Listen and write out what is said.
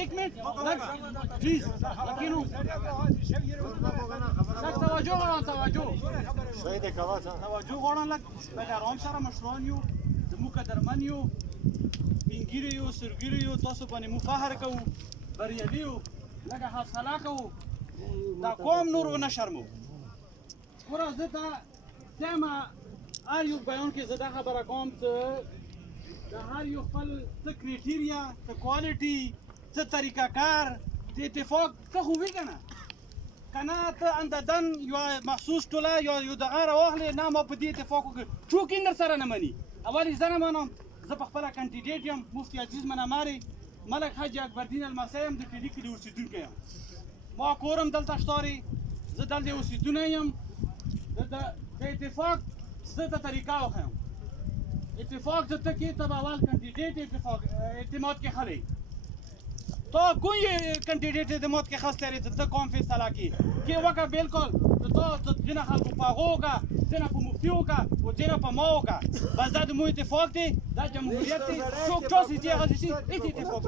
एक minute please لكنه لك توجه غواړم توجه غواړم لک لکه آرام سره مشران یو زموږ قدرمن یو سپینګیري یو سرګیري یو تاسو باندې مو فخر کوو بریالي یو لکه حوصله کوو دا قوم نور ونه شرمو ګوره زه ته څیم هر یو بیان کې زه دا خبره کوم چې د هر یو خپل څه کرایټیریا څه کوالټي څه طریقه کار د اتفاق څه خو وي که نه که نه ته انددن یوه مخصوص ټوله یا یو دغه راواخلې نه ما په دې اتفاق وکړ چوکین در سره نه مني اول یې زه نه منم زه په خپله کانډیډیټ یم مفتي عزیز منماري ملک حاجي اکبردین المسی یم د کلي کلي اوسېدونکی یم ما کور هم دلته شتاري زه دلته اوسېدونکی یم د اتفاق زه ته طریقه وښیم اتفاق जब तक ये तब अवाल कैंडिडेट اتفاق اعتماد के खड़े तो कोई कैंडिडेट اعتماد के खास तेरे तो कौन फैसला की कि वका बिल्कुल तो जिना खाल को पागोगा जिना को मुफ्ती होगा वो जिना पर माँ होगा बस दाद मुझे اتفاق थी दाद जमहूरियत थी शोक चौसी थी हज़ीसी इस اتفاق